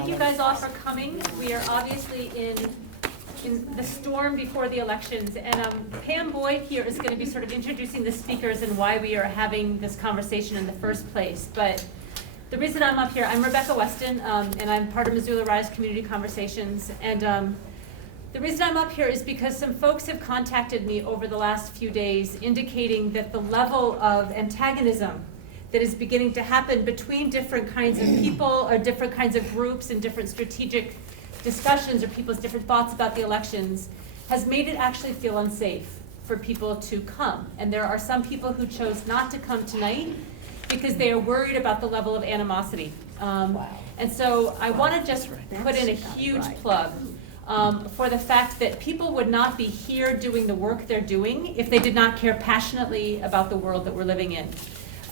thank you guys all for coming. We are obviously in the storm before the elections, and Pam Boyd here is going to be sort of introducing the speakers and why we are having this conversation in the first place. But the reason I'm up here, I'm Rebecca Weston, and I'm part of Missoula Rise Community Conversations. And the reason I'm up here is because some folks have contacted me over the last few days indicating that the level of antagonism that is beginning to happen between different kinds of people or different kinds of groups and different strategic discussions or people's different thoughts about the elections has made it actually feel unsafe for people to come. And there are some people who chose not to come tonight because they are worried about the level of animosity. And so I want to just put in a huge plug for the fact that people would not be here doing the work they're doing if they did not care passionately about the world that we're living in.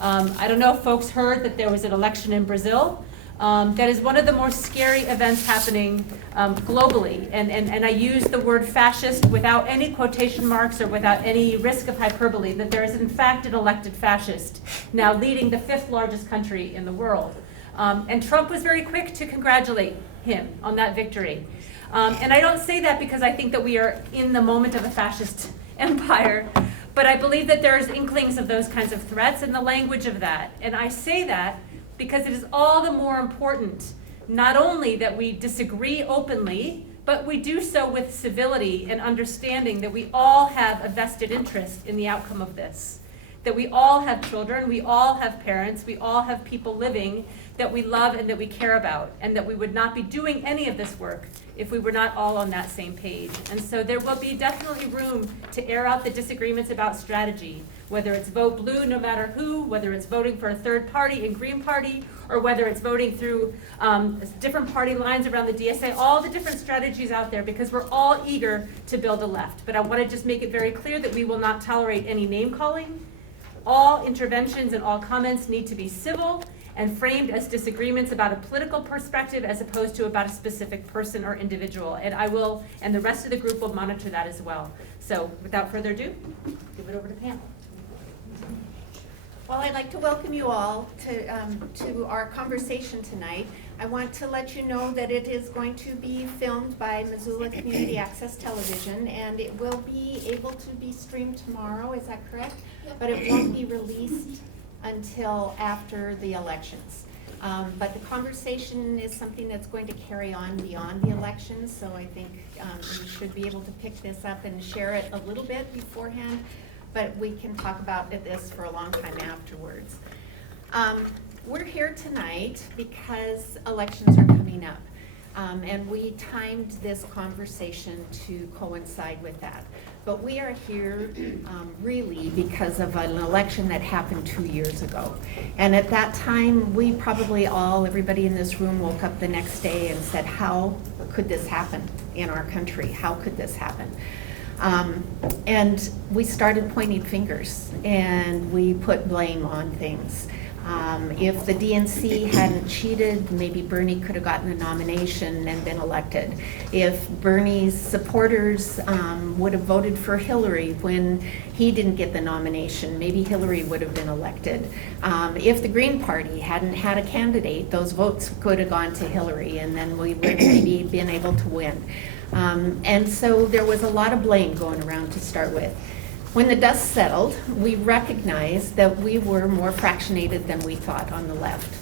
I don't know if folks heard that there was an election in Brazil. That is one of the more scary events happening globally. And I use the word fascist without any quotation marks or without any risk of hyperbole, that there is in fact an elected fascist now leading the 5th largest country in the world. And Trump was very quick to congratulate him on that victory. And I don't say that because I think that we are in the moment of a fascist empire. But I believe that there's inklings of those kinds of threats and the language of that. And I say that because it is all the more important, not only that we disagree openly, but we do so with civility and understanding that we all have a vested interest in the outcome of this. That we all have children, we all have parents, we all have people living that we love and that we care about, and that we would not be doing any of this work if we were not all on that same page. And so there will be definitely room to air out the disagreements about strategy, whether it's vote blue no matter who, whether it's voting for a third party in Green Party, or whether it's voting through different party lines around the DSA, all the different strategies out there, because we're all eager to build a left. But I want to just make it very clear that we will not tolerate any name calling. All interventions and all comments need to be civil and framed as disagreements about a political perspective as opposed to about a specific person or individual. And I will, and the rest of the group will monitor that as well. So without further ado, give it over to Pam. Well, I'd like to welcome you all to our conversation tonight. I want to let you know that it is going to be filmed by Missoula Community Access Television, and it will be able to be streamed tomorrow, is that correct? But it won't be released until after the elections. But the conversation is something that's going to carry on beyond the elections, so I think you should be able to pick this up and share it a little bit beforehand, but we can talk about this for a long time afterwards. We're here tonight because elections are coming up, and we timed this conversation to coincide with that. But we are here really because of an election that happened 2 years ago. And at that time, we probably all, everybody in this room woke up the next day and said, how could this happen in our country? How could this happen? And we started pointing fingers and we put blame on things. If the DNC hadn't cheated, maybe Bernie could have gotten a nomination and been elected. If Bernie's supporters would have voted for Hillary when he didn't get the nomination, maybe Hillary would have been elected. If the Green Party hadn't had a candidate, those votes could have gone to Hillary, and then we would have maybe been able to win. And so there was a lot of blame going around to start with. When the dust settled, we recognized that we were more fractionated than we thought on the left.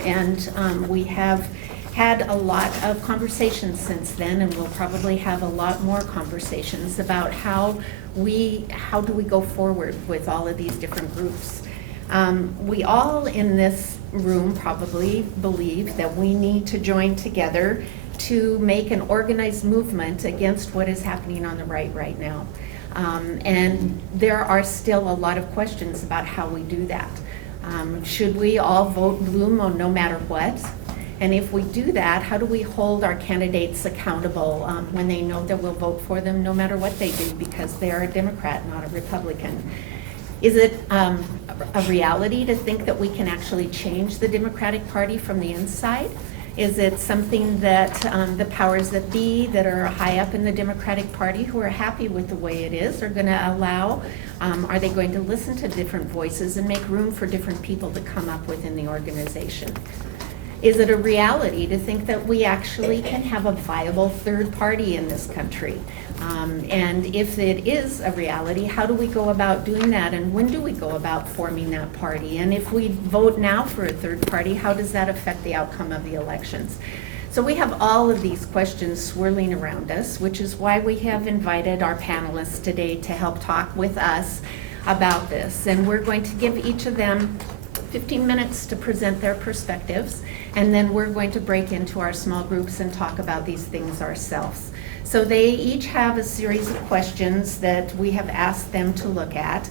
And we have had a lot of conversations since then, and we'll probably have a lot more conversations about how do we go forward with all of these different groups. We all in this room probably believe that we need to join together to make an organized movement against what is happening on the right now. And there are still a lot of questions about how we do that. Should we all vote blue no matter what? And if we do that, how do we hold our candidates accountable when they know that we'll vote for them no matter what they do because they're a Democrat, not a Republican? Is it a reality to think that we can actually change the Democratic Party from the inside? Is it something that the powers that be that are high up in the Democratic Party who are happy with the way it is are going to allow? Are they going to listen to different voices and make room for different people to come up within the organization? Is it a reality to think that we actually can have a viable third party in this country? And if it is a reality, how do we go about doing that, and when do we go about forming that party? And if we vote now for a third party, how does that affect the outcome of the elections? So we have all of these questions swirling around us, which is why we have invited our panelists today to help talk with us about this. And we're going to give each of them 15 minutes to present their perspectives, and then we're going to break into our small groups and talk about these things ourselves. So they each have a series of questions that we have asked them to look at.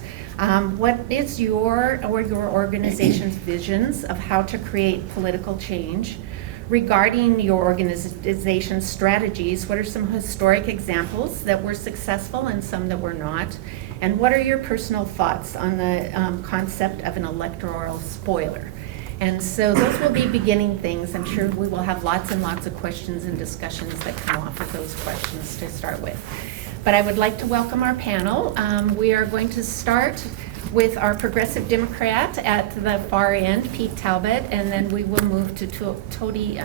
What is your or your organization's visions of how to create political change? Regarding your organization's strategies, what are some historic examples that were successful and some that were not? And what are your personal thoughts on the concept of an electoral spoiler? And so those will be beginning things. I'm sure we will have lots and lots of questions and discussions that come off of those questions to start with. But I would like to welcome our panel. We are going to start with our progressive Democrat at the far end, Pete Talbot, and then we will move to Tootie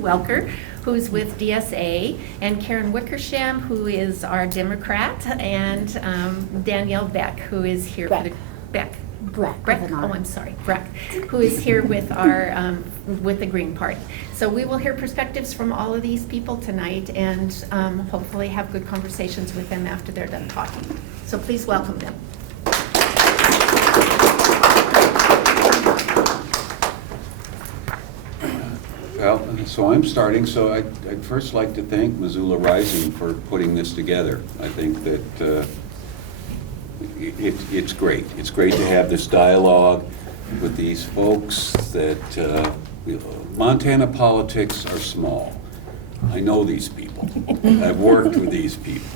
Welker, who's with DSA, and Karen Wickersham, who is our Democrat, and Danielle Beck, who is here for the Breck. Oh, I'm sorry, Breck, who is here with our with the Green Party. So we will hear perspectives from all of these people tonight, and hopefully have good conversations with them after they're done talking. So please welcome them. Well, so I'm starting, so I'd first like to thank Missoula Rising for putting this together. I think that it's great. It's great to have this dialogue with these folks that Montana politics are small. I know these people. I've worked with these people.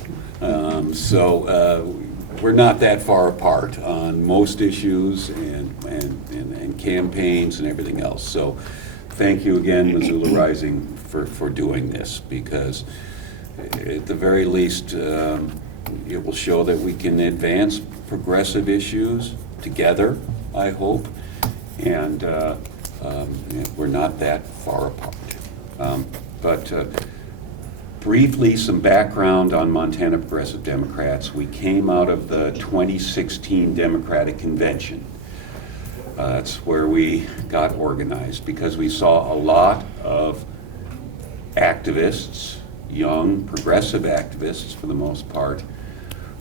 So we're not that far apart on most issues and campaigns and everything else. So thank you again, Missoula Rising, for doing this, because at the very least, it will show that we can advance progressive issues together, I hope, and we're not that far apart. But briefly, some background on Montana Progressive Democrats. We came out of the 2016 Democratic Convention. That's where we got organized, because we saw a lot of activists, young progressive activists for the most part,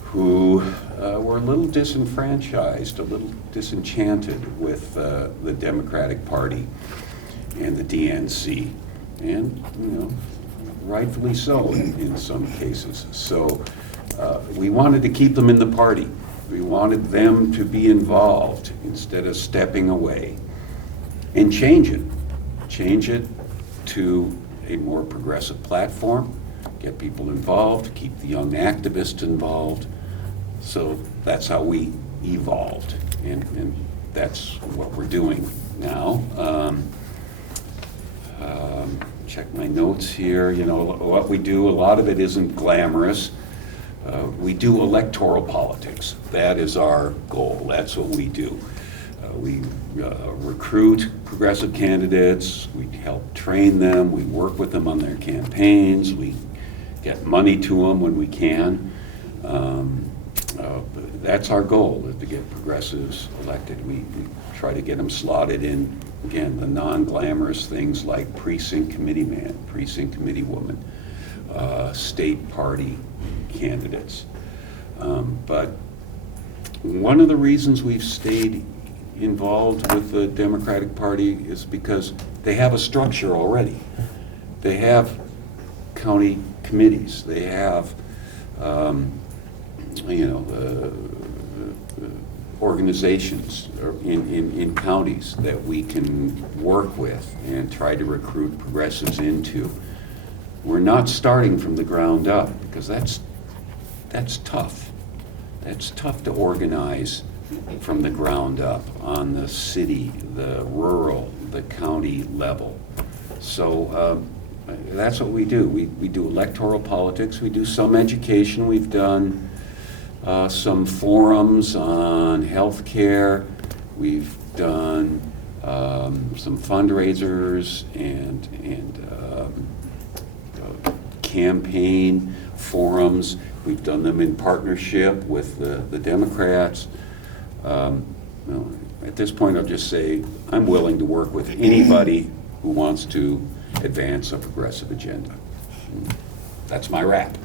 who were a little disenfranchised, a little disenchanted with the Democratic Party and the DNC, and rightfully so in some cases. So we wanted to keep them in the party. We wanted them to be involved instead of stepping away, and change it to a more progressive platform, get people involved, keep the young activists involved. So that's how we evolved, and that's what we're doing now. Check my notes here. What we do, a lot of it isn't glamorous. We do electoral politics. That is our goal. That's what we do. We recruit progressive candidates. We help train them. We work with them on their campaigns. We get money to them when we can. That's our goal, is to get progressives elected. We try to get them slotted in, again, the non-glamorous things like precinct committee man, precinct committee woman, state party candidates. But one of the reasons we've stayed involved with the Democratic Party is because they have a structure already. They have county committees. They have organizations in counties that we can work with and try to recruit progressives into. We're not starting from the ground up, because that's tough. That's tough to organize from the ground up on the city, the rural, the county level. So that's what we do. We do electoral politics. We do some education. We've done some forums on healthcare. We've done some fundraisers and campaign forums. We've done them in partnership with the Democrats. At this point, I'll just say I'm willing to work with anybody who wants to advance a progressive agenda. That's my wrap.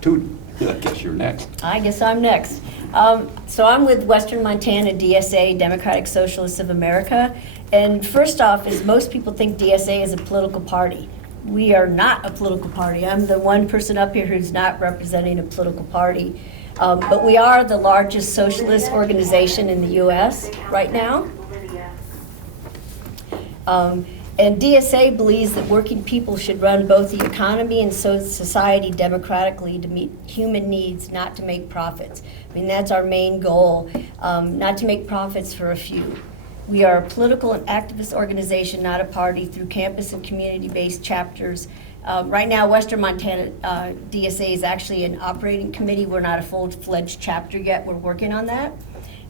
Tootie, I guess you're next. I guess I'm next. So I'm with Western Montana DSA, Democratic Socialists of America. And first off, is most people think DSA is a political party. We are not a political party. I'm the one person up here who's not representing a political party. But we are the largest socialist organization in the U.S. right now. And DSA believes that working people should run both the economy and society democratically to meet human needs, not to make profits. I mean, that's our main goal, not to make profits for a few. We are a political and activist organization, not a party, through campus and community-based chapters. Right now, Western Montana DSA is actually an operating committee. We're not a full-fledged chapter yet. We're working on that.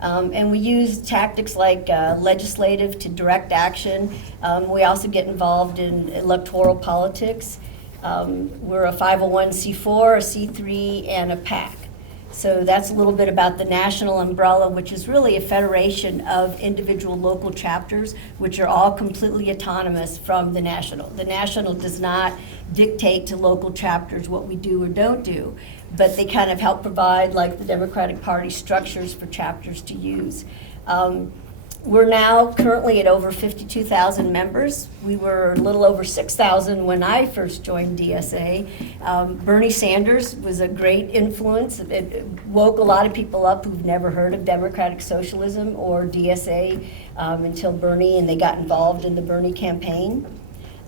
And we use tactics like legislative to direct action. We also get involved in electoral politics. We're a 501c4, a C3, and a PAC. So that's a little bit about the national umbrella, which is really a federation of individual local chapters, which are all completely autonomous from the national. The national does not dictate to local chapters what we do or don't do, but they kind of help provide, like the Democratic Party, structures for chapters to use. We're now currently at over 52,000 members. We were a little over 6,000 when I first joined DSA. Bernie Sanders was a great influence. It woke a lot of people up who've never heard of democratic socialism or DSA until Bernie, and they got involved in the Bernie campaign.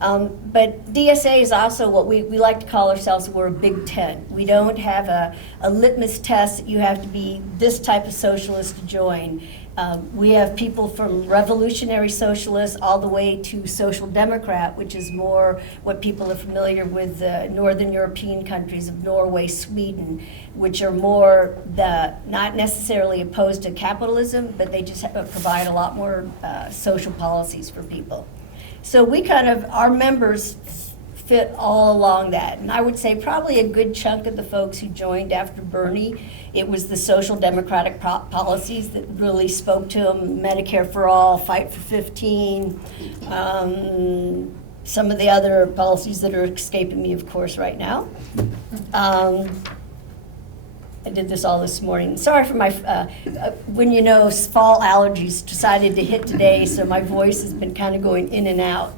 But DSA is also what we like to call ourselves, we're a Big Ten. We don't have a litmus test that you have to be this type of socialist to join. We have people from revolutionary socialists all the way to social democrat, which is more what people are familiar with the Northern European countries of Norway, Sweden, which are more not necessarily opposed to capitalism, but they just provide a lot more social policies for people. So we our members fit all along that. And I would say probably a good chunk of the folks who joined after Bernie, it was the social democratic policies that really spoke to them. Medicare for all, Fight for 15, some of the other policies that are escaping me, of course, right now. I did this all this morning. Sorry for my, when fall allergies decided to hit today, so my voice has been kind of going in and out.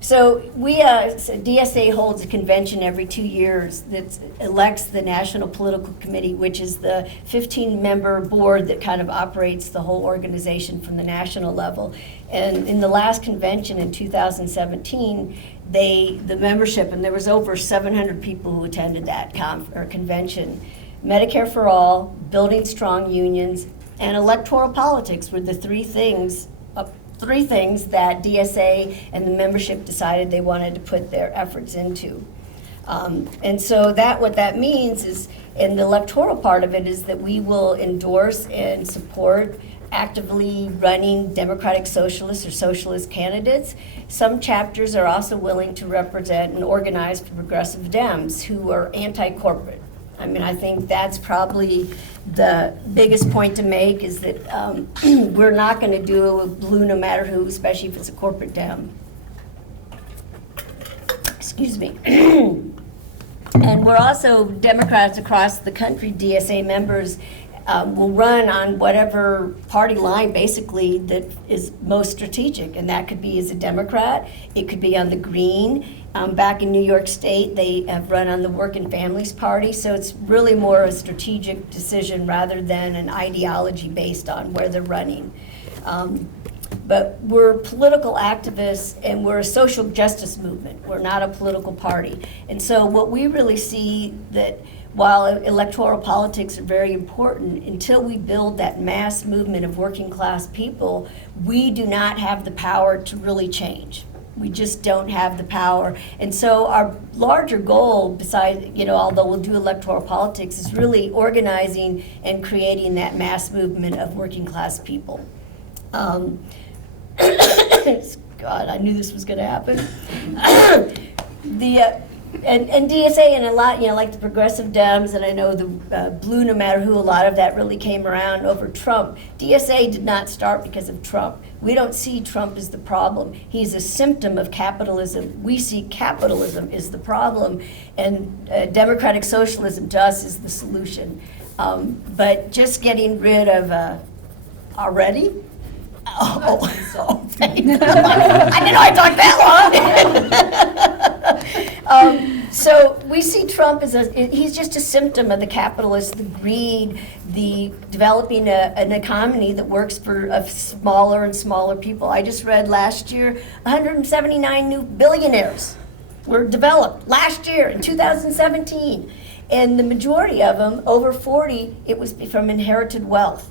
So DSA holds a convention every 2 years that elects the National Political Committee, which is the 15-member board that kind of operates the whole organization from the national level. And in the last convention in 2017, the membership, and there was over 700 people who attended that convention, Medicare for all, building strong unions, and electoral politics were the three things that DSA and the membership decided they wanted to put their efforts into. And so what that means is, and the electoral part of it is that we will endorse and support actively running democratic socialists or socialist candidates. Some chapters are also willing to represent and organize for progressive Dems who are anti-corporate. I mean, I think that's probably the biggest point to make, is that we're not going to do a blue no matter who, especially if it's a corporate Dem. Excuse me. And we're also, Democrats across the country, DSA members, will run on whatever party line basically that is most strategic, and that could be as a Democrat, it could be on the Green. Back in New York State, they have run on the Work and Families Party, so it's really more a strategic decision rather than an ideology based on where they're running. But we're political activists, and we're a social justice movement. We're not a political party. And so what we really see that while electoral politics are very important, until we build that mass movement of working class people, we do not have the power to really change. We just don't have the power. And so our larger goal, besides, although we'll do electoral politics, is really organizing and creating that mass movement of working class people. Um, God, I knew this was going to happen. And DSA and a lot, like the progressive Dems, and I know the Blue, no matter who, a lot of that really came around over Trump. DSA did not start because of Trump. We don't see Trump as the problem. He's a symptom of capitalism. We see capitalism is the problem, and democratic socialism to us is the solution. But just getting rid of already? Thank you. I didn't know I talked that long. So we see Trump as he's just a symptom of the capitalists, the greed, the developing an economy that works for smaller and smaller people. I just read last year, 179 new billionaires were developed last year in 2017. And the majority of them, over 40, it was from inherited wealth.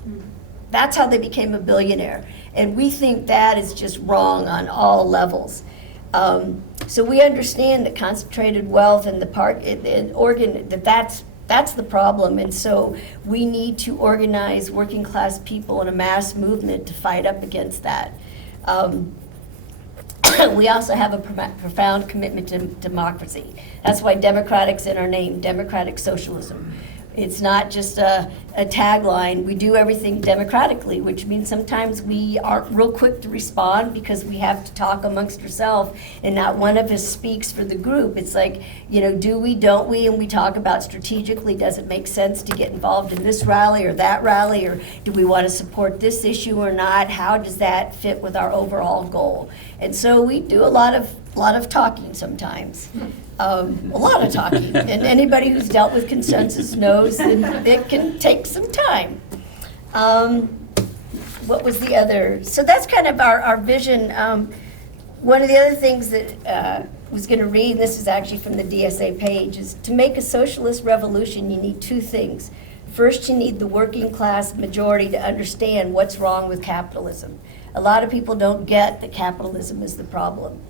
That's how they became a billionaire. And we think that is just wrong on all levels. So we understand that concentrated wealth and that's the problem. And so we need to organize working class people in a mass movement to fight up against that. We also have a profound commitment to democracy. That's why democratic's in our name, democratic socialism. It's not just a tagline. We do everything democratically, which means sometimes we aren't real quick to respond because we have to talk amongst ourselves and not one of us speaks for the group. It's like, do we, don't we? And we talk about strategically, does it make sense to get involved in this rally or that rally, or do we want to support this issue or not? How does that fit with our overall goal? And so we do a lot of talking sometimes. A lot of talking, and anybody who's dealt with consensus knows that it can take some time. What was the other? So that's kind of our vision. One of the other things that I was going to read, and this is actually from the DSA page, is to make a socialist revolution, you need two things. First, you need the working class majority to understand what's wrong with capitalism. A lot of people don't get that capitalism is the problem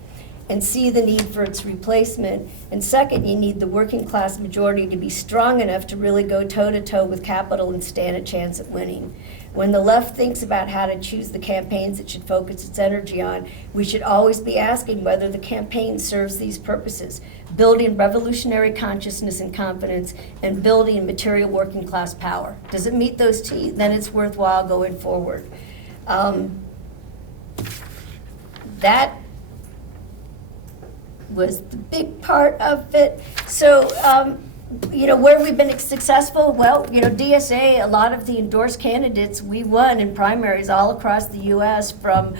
and see the need for its replacement. And second, you need the working class majority to be strong enough to really go toe-to-toe with capital and stand a chance at winning. When the left thinks about how to choose the campaigns it should focus its energy on, we should always be asking whether the campaign serves these purposes: building revolutionary consciousness and confidence, and building material working class power. Does it meet those two? Then it's worthwhile going forward. That was the big part of it. So, where we've been successful, well, DSA, a lot of the endorsed candidates, we won in primaries all across the U.S. from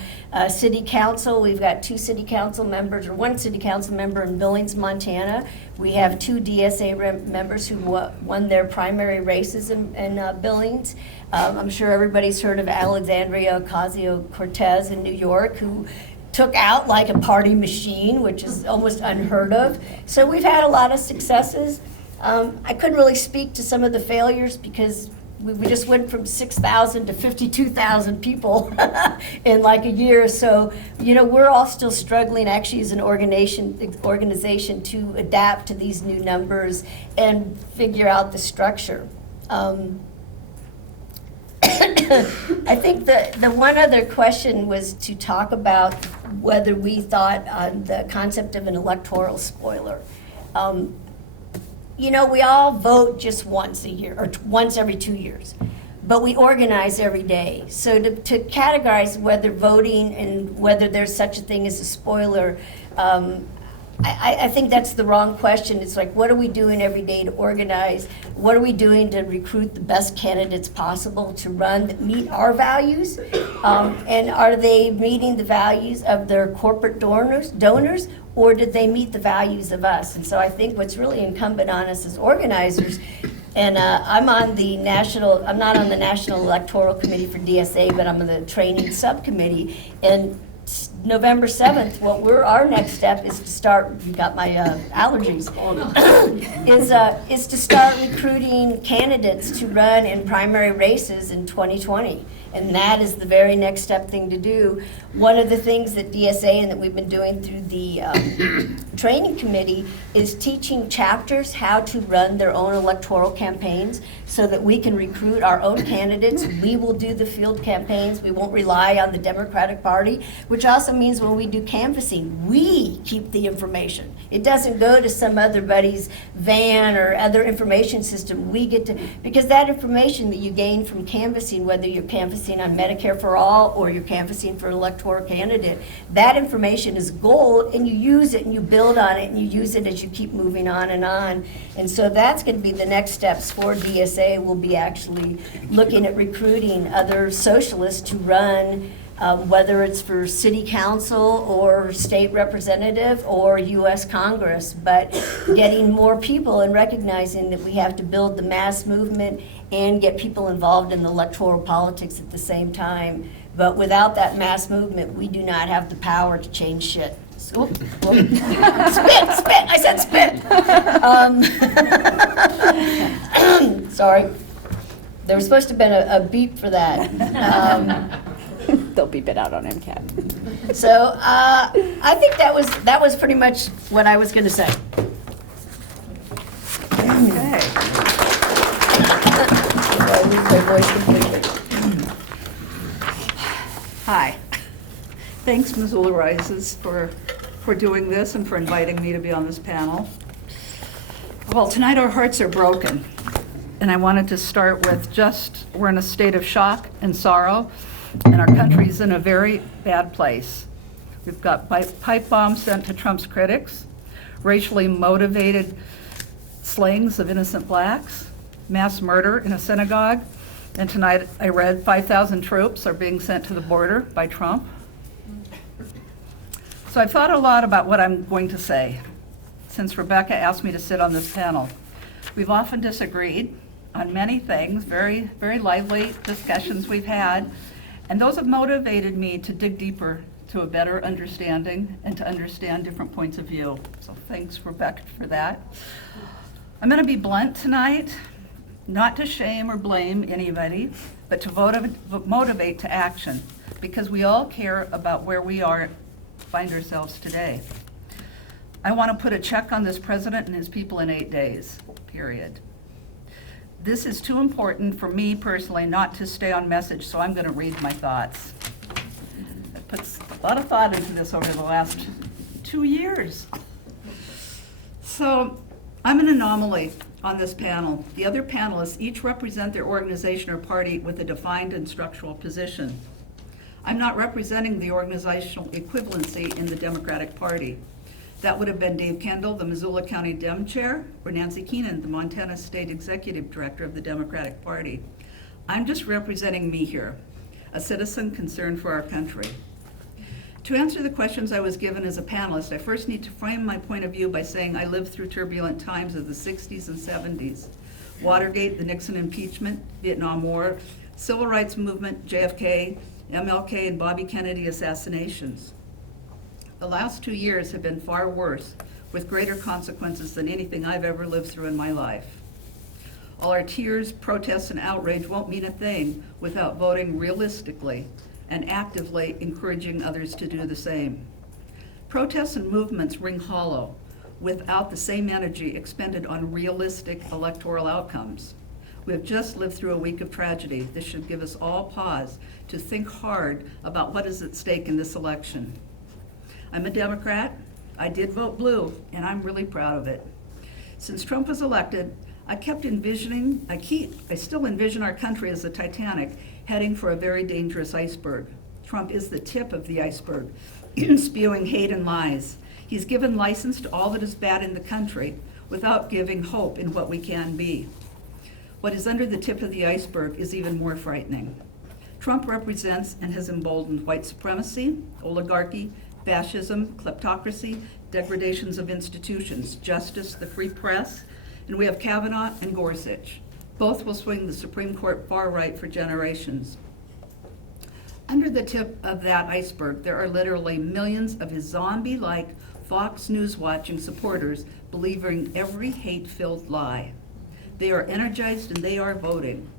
city council. We've got 2 city council members, or 1 city council member in Billings, Montana. We have 2 DSA members who won their primary races in Billings. I'm sure everybody's heard of Alexandria Ocasio-Cortez in New York, who took out like a party machine, which is almost unheard of. So we've had a lot of successes. I couldn't really speak to some of the failures because we just went from 6,000 to 52,000 people in like a year. So, we're all still struggling actually as an organization to adapt to these new numbers and figure out the structure. I think the one other question was to talk about whether we thought on the concept of an electoral spoiler. We all vote just once a year, or once every 2 years, but we organize every day. So to categorize whether voting and whether there's such a thing as a spoiler, I think that's the wrong question. It's like, what are we doing every day to organize? What are we doing to recruit the best candidates possible to run that meet our values? And are they meeting the values of their corporate donors, or did they meet the values of us? And so I think what's really incumbent on us as organizers, and I'm not on the National Electoral Committee for DSA, but I'm on the training subcommittee. And November 7th, our next step is to start, you got my allergies, is to start recruiting candidates to run in primary races in 2020. And that is the very next step thing to do. One of the things that DSA and that we've been doing through the training committee is teaching chapters how to run their own electoral campaigns so that we can recruit our own candidates. We will do the field campaigns. We won't rely on the Democratic Party, which also means when we do canvassing, we keep the information. It doesn't go to some other buddy's van or other information system. We get to, because that information that you gain from canvassing, whether you're canvassing on Medicare for All or you're canvassing for an electoral candidate, that information is gold, and you use it and you build on it and you use it as you keep moving on and on. And so that's going to be the next steps for DSA. We'll be actually looking at recruiting other socialists to run, whether it's for city council or state representative or U.S. Congress, but getting more people and recognizing that we have to build the mass movement and get people involved in the electoral politics at the same time. But without that mass movement, we do not have the power to change shit. So, spit, I said spit. Sorry. There was supposed to have been a beep for that. They'll beep it out on MCAT. So I think that was pretty much what I was going to say. Okay. I lose my voice completely. Hi. Thanks, Missoula Rises, for doing this and for inviting me to be on this panel. Well, tonight our hearts are broken. And I wanted to start with we're in a state of shock and sorrow, and our country's in a very bad place. We've got pipe bombs sent to Trump's critics, racially motivated slayings of innocent blacks, mass murder in a synagogue, and tonight I read 5,000 troops are being sent to the border by Trump. So I've thought a lot about what I'm going to say since Rebecca asked me to sit on this panel. We've often disagreed on many things, very, very lively discussions we've had, and those have motivated me to dig deeper to a better understanding and to understand different points of view. So thanks, Rebecca, for that. I'm going to be blunt tonight, not to shame or blame anybody, but to motivate to action, because we all care about where we find ourselves today. I want to put a check on this president and his people in 8 days, period. This is too important for me personally not to stay on message, so I'm going to read my thoughts. I put a lot of thought into this over the last 2 years. So I'm an anomaly on this panel. The other panelists each represent their organization or party with a defined and structural position. I'm not representing the organizational equivalency in the Democratic Party. That would have been Dave Kendall, the Missoula County Dem Chair, or Nancy Keenan, the Montana State Executive Director of the Democratic Party. I'm just representing me here, a citizen concerned for our country. To answer the questions I was given as a panelist, I first need to frame my point of view by saying I lived through turbulent times of the 60s and 70s. Watergate, the Nixon impeachment, Vietnam War, Civil Rights Movement, JFK, MLK, and Bobby Kennedy assassinations. The last 2 years have been far worse, with greater consequences than anything I've ever lived through in my life. All our tears, protests, and outrage won't mean a thing without voting realistically and actively encouraging others to do the same. Protests and movements ring hollow without the same energy expended on realistic electoral outcomes. We have just lived through a week of tragedy. This should give us all pause to think hard about what is at stake in this election. I'm a Democrat. I did vote blue, and I'm really proud of it. Since Trump was elected, I still envision our country as a Titanic heading for a very dangerous iceberg. Trump is the tip of the iceberg, spewing hate and lies. He's given license to all that is bad in the country without giving hope in what we can be. What is under the tip of the iceberg is even more frightening. Trump represents and has emboldened white supremacy, oligarchy, fascism, kleptocracy, degradations of institutions, justice, the free press, and we have Kavanaugh and Gorsuch. Both will swing the Supreme Court far right for generations. Under the tip of that iceberg, there are literally millions of his zombie-like Fox News watching supporters believing every hate-filled lie. They are energized and they are voting.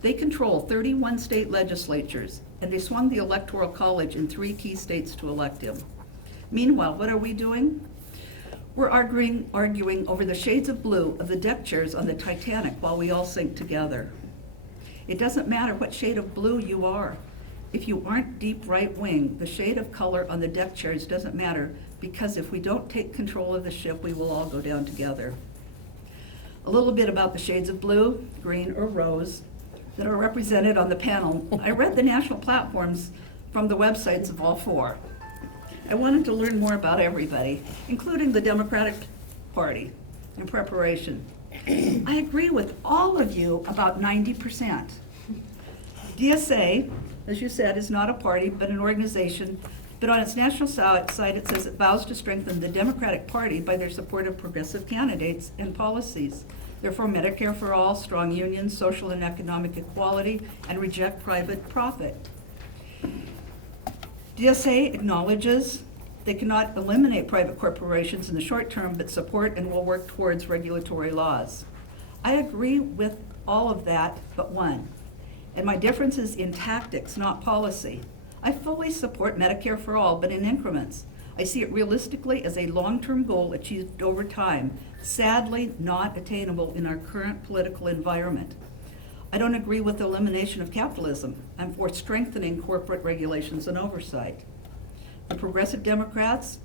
They control 31 state legislatures, and they swung the Electoral College in 3 key states to elect him. Meanwhile, what are we doing? We're arguing over the shades of blue of the deck chairs on the Titanic while we all sink together. It doesn't matter what shade of blue you are. If you aren't deep right wing, the shade of color on the deck chairs doesn't matter, because if we don't take control of the ship, we will all go down together. A little bit about the shades of blue, green, or rose that are represented on the panel. I read the national platforms from the websites of all 4. I wanted to learn more about everybody, including the Democratic Party, in preparation. I agree with all of you about 90%. DSA, as you said, is not a party, but an organization. But on its national site, it says it vows to strengthen the Democratic Party by their support of progressive candidates and policies. They're for Medicare for all, strong unions, social and economic equality, and reject private profit. DSA acknowledges they cannot eliminate private corporations in the short term, but support and will work towards regulatory laws. I agree with all of that but one, and my difference is in tactics, not policy. I fully support Medicare for all, but in increments. I see it realistically as a long-term goal achieved over time, sadly not attainable in our current political environment. I don't agree with the elimination of capitalism. I'm for strengthening corporate regulations and oversight. The Progressive Democrats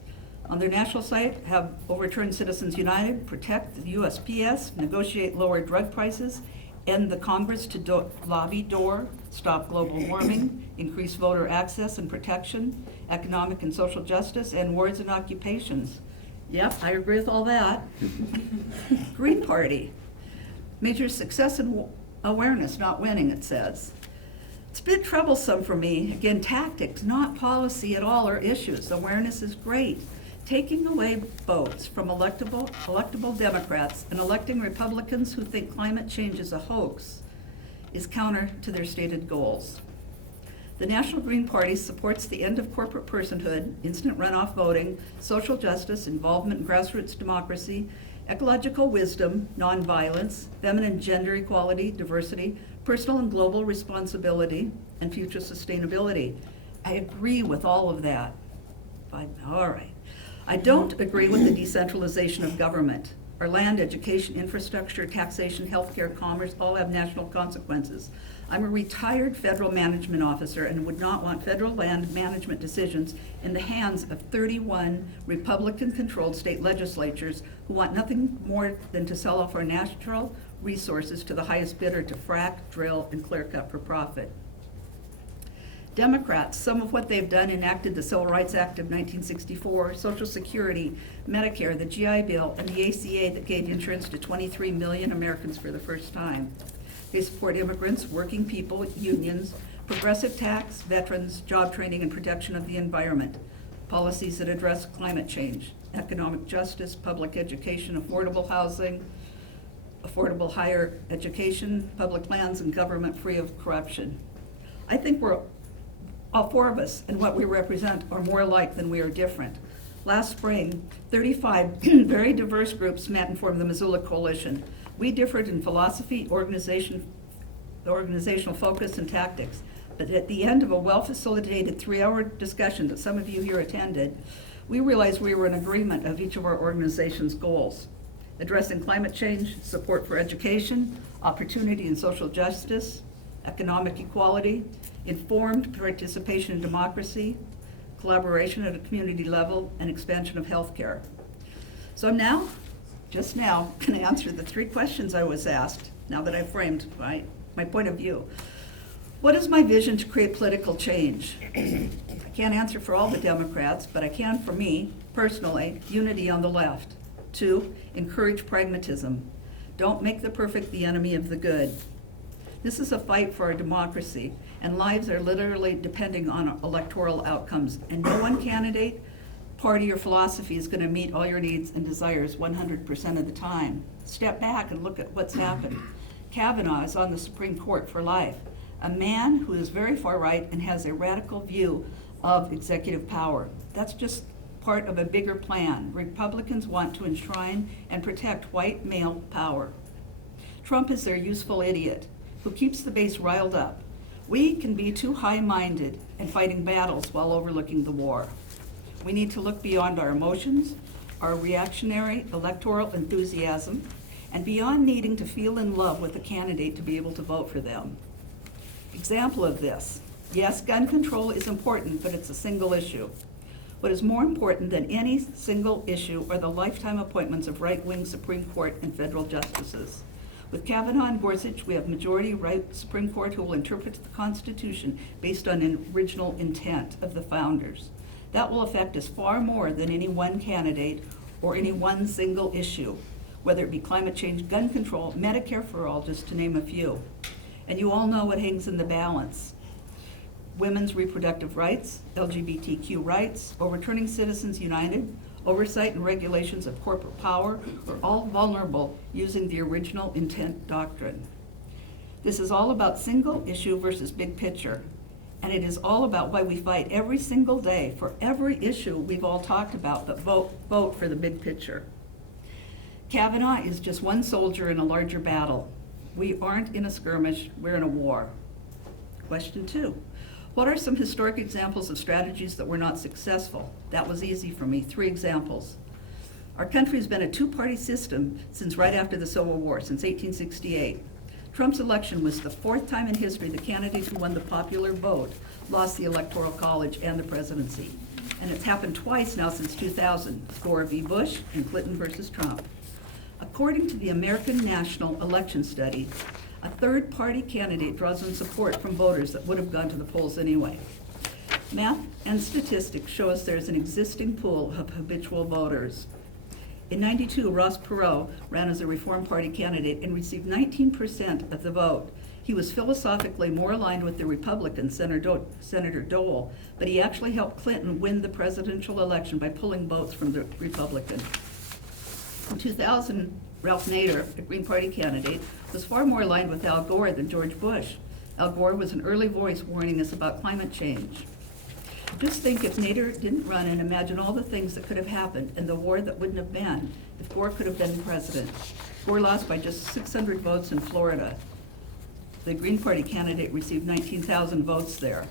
on their national site have overturned Citizens United, protect the USPS, negotiate lower drug prices, end the Congress to lobby door, stop global warming, increase voter access and protection, economic and social justice, and wars and occupations. Yep, I agree with all that. Green Party measures success and awareness, not winning, it says. It's a bit troublesome for me. Again, tactics, not policy at all, or issues. Awareness is great. Taking away votes from electable Democrats and electing Republicans who think climate change is a hoax is counter to their stated goals. The National Green Party supports the end of corporate personhood, instant runoff voting, social justice, involvement in grassroots democracy, ecological wisdom, nonviolence, feminine gender equality, diversity, personal and global responsibility, and future sustainability. I agree with all of that. Fine, all right. I don't agree with the decentralization of government. Our land, education, infrastructure, taxation, healthcare, commerce, all have national consequences. I'm a retired federal management officer and would not want federal land management decisions in the hands of 31 Republican-controlled state legislatures who want nothing more than to sell off our natural resources to the highest bidder to frack, drill, and clear cut for profit. Democrats, some of what they've done enacted the Civil Rights Act of 1964, Social Security, Medicare, the GI Bill, and the ACA that gave insurance to 23 million Americans for the first time. They support immigrants, working people, unions, progressive tax, veterans, job training, and protection of the environment, policies that address climate change, economic justice, public education, affordable housing, affordable higher education, public lands, and government free of corruption. I think all 4 of us and what we represent are more alike than we are different. Last spring, 35 very diverse groups met and formed the Missoula Coalition. We differed in philosophy, organizational focus, and tactics. But at the end of a well-facilitated 3-hour discussion that some of you here attended, we realized we were in agreement of each of our organization's goals. Addressing climate change, support for education, opportunity and social justice, economic equality, informed participation in democracy, collaboration at a community level, and expansion of healthcare. So I'm just now, going to answer the 3 questions I was asked, now that I've framed my point of view. What is my vision to create political change? I can't answer for all the Democrats, but I can for me, personally, unity on the left. 2, encourage pragmatism. Don't make the perfect the enemy of the good. This is a fight for our democracy, and lives are literally depending on electoral outcomes, and no one candidate, party, or philosophy is going to meet all your needs and desires 100% of the time. Step back and look at what's happened. Kavanaugh is on the Supreme Court for life, a man who is very far right and has a radical view of executive power. That's just part of a bigger plan. Republicans want to enshrine and protect white male power. Trump is their useful idiot. who keeps the base riled up. We can be too high-minded and fighting battles while overlooking the war. We need to look beyond our emotions, our reactionary electoral enthusiasm, and beyond needing to feel in love with a candidate to be able to vote for them. Example of this: yes, gun control is important, but it's a single issue. What is more important than any single issue are the lifetime appointments of right-wing Supreme Court and federal justices. With Kavanaugh and Gorsuch, we have majority right Supreme Court who will interpret the Constitution based on an original intent of the founders. That will affect us far more than any one candidate or any one single issue, whether it be climate change, gun control, Medicare for all, just to name a few. And you all know what hangs in the balance: women's reproductive rights, LGBTQ rights, overturning Citizens United, oversight and regulations of corporate power are all vulnerable using the original intent doctrine. This is all about single issue versus big picture. And it is all about why we fight every single day for every issue we've all talked about, but vote for the big picture. Kavanaugh is just one soldier in a larger battle. We aren't in a skirmish, we're in a war. Question 2. What are some historic examples of strategies that were not successful? That was easy for me. 3 examples. Our country has been a two-party system since right after the Civil War, since 1868. Trump's election was the 4th time in history the candidate who won the popular vote lost the Electoral College and the presidency. And it's happened twice now since 2000, Gore v. Bush and Clinton versus Trump. According to the American National Election Study, a third-party candidate draws in support from voters that would have gone to the polls anyway. Math and statistics show us there's an existing pool of habitual voters. In '92, Ross Perot ran as a Reform Party candidate and received 19% of the vote. He was philosophically more aligned with the Republican, Senator Dole, but he actually helped Clinton win the presidential election by pulling votes from the Republican. In 2000, Ralph Nader, a Green Party candidate, was far more aligned with Al Gore than George Bush. Al Gore was an early voice warning us about climate change. Just think if Nader didn't run and imagine all the things that could have happened and the war that wouldn't have been if Gore could have been president. Gore lost by just 600 votes in Florida. The Green Party candidate received 19,000 votes there.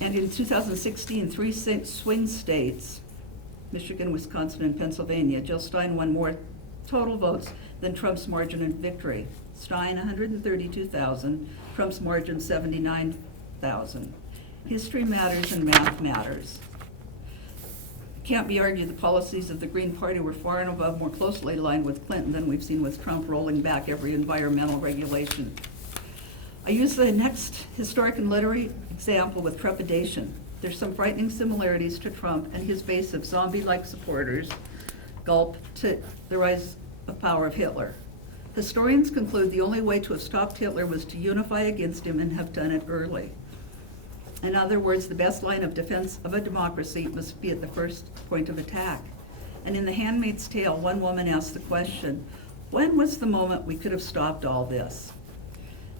And in 2016, 3 swing states, Michigan, Wisconsin, and Pennsylvania, Jill Stein won more total votes than Trump's margin in victory. Stein, 132,000, Trump's margin, 79,000. History matters and math matters. Can't be argued the policies of the Green Party were far and above more closely aligned with Clinton than we've seen with Trump rolling back every environmental regulation. I use the next historic and literary example with trepidation. There's some frightening similarities to Trump and his base of zombie-like supporters, gulp, to the rise of power of Hitler. Historians conclude the only way to have stopped Hitler was to unify against him and have done it early. In other words, the best line of defense of a democracy must be at the first point of attack. And in The Handmaid's Tale, one woman asked the question, when was the moment we could have stopped all this?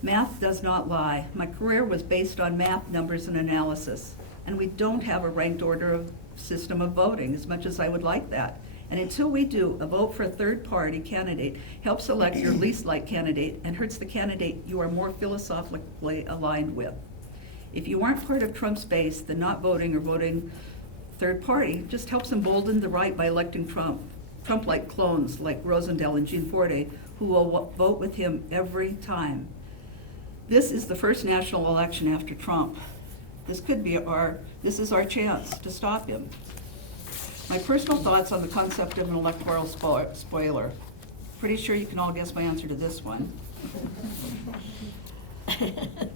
Math does not lie. My career was based on math, numbers, and analysis. And we don't have a ranked order system of voting, as much as I would like that. And until we do, a vote for a third-party candidate helps select your least liked candidate and hurts the candidate you are more philosophically aligned with. If you aren't part of Trump's base, then not voting or voting third party just helps embolden the right by electing Trump-like clones like Rosendale and Jean Forte, who will vote with him every time. This is the first national election after Trump. This is our chance to stop him. My personal thoughts on the concept of an electoral spoiler. Pretty sure you can all guess my answer to this one.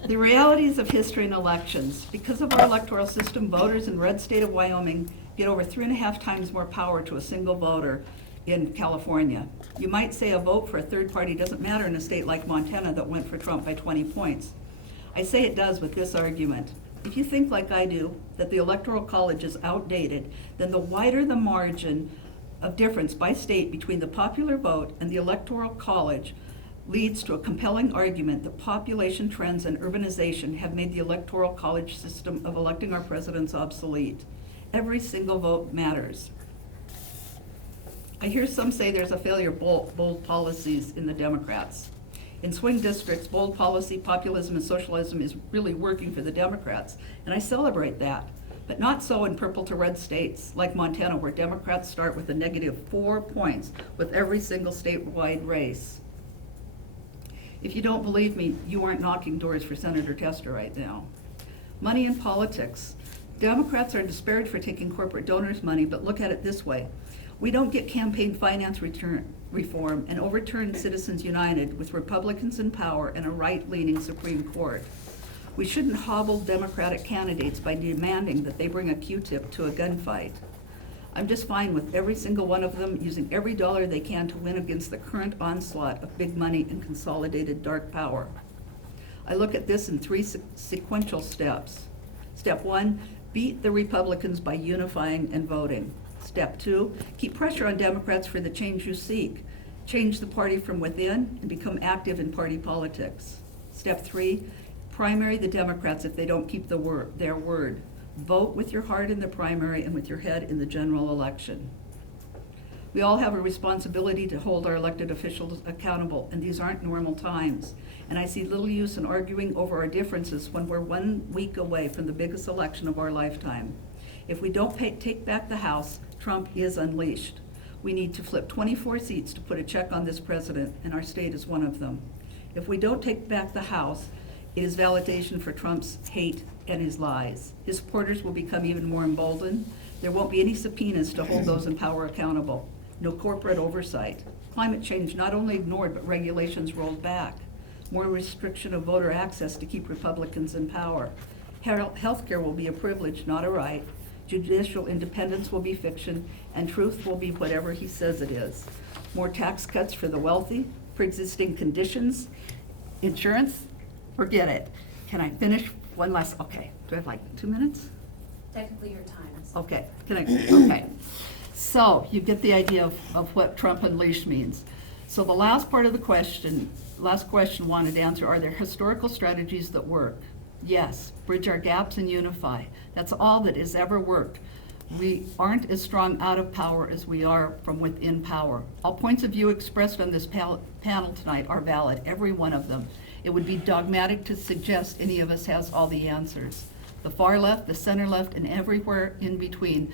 The realities of history and elections. Because of our electoral system, voters in red state of Wyoming get over 3.5 times more power to a single voter in California. You might say a vote for a third party doesn't matter in a state like Montana that went for Trump by 20 points. I say it does with this argument. If you think like I do, that the Electoral College is outdated, then the wider the margin of difference by state between the popular vote and the Electoral College leads to a compelling argument that population trends and urbanization have made the Electoral College system of electing our presidents obsolete. Every single vote matters. I hear some say there's a failure of bold policies in the Democrats. In swing districts, bold policy, populism, and socialism is really working for the Democrats, and I celebrate that. But not so in purple to red states, like Montana, where Democrats start with a -4 points with every single statewide race. If you don't believe me, you aren't knocking doors for Senator Tester right now. Money in politics. Democrats are disparaged for taking corporate donors' money, but look at it this way. We don't get campaign finance reform and overturn Citizens United with Republicans in power and a right-leaning Supreme Court. We shouldn't hobble Democratic candidates by demanding that they bring a Q-tip to a gunfight. I'm just fine with every single one of them using every dollar they can to win against the current onslaught of big money and consolidated dark power. I look at this in 3 sequential steps. Step 1, beat the Republicans by unifying and voting. Step 2, keep pressure on Democrats for the change you seek. Change the party from within and become active in party politics. Step 3, primary the Democrats if they don't keep their word. Vote with your heart in the primary and with your head in the general election. We all have a responsibility to hold our elected officials accountable, and these aren't normal times. And I see little use in arguing over our differences when we're 1 week away from the biggest election of our lifetime. If we don't take back the House, Trump is unleashed. We need to flip 24 seats to put a check on this president, and our state is one of them. If we don't take back the House, it is validation for Trump's hate and his lies. His supporters will become even more emboldened. There won't be any subpoenas to hold those in power accountable. No corporate oversight. Climate change not only ignored, but regulations rolled back. More restriction of voter access to keep Republicans in power. Healthcare will be a privilege, not a right. Judicial independence will be fiction, and truth will be whatever he says it is. More tax cuts for the wealthy, pre-existing conditions, insurance, forget it. Can I finish one last, okay, do I have like 2 minutes? Technically, your time is. Okay, okay. So you get the idea of what Trump unleashed means. So the last part of the question, last question wanted to answer, are there historical strategies that work? Yes, bridge our gaps and unify. That's all that has ever worked. We aren't as strong out of power as we are from within power. All points of view expressed on this panel tonight are valid, every one of them. It would be dogmatic to suggest any of us has all the answers. The far left, the center left, and everywhere in between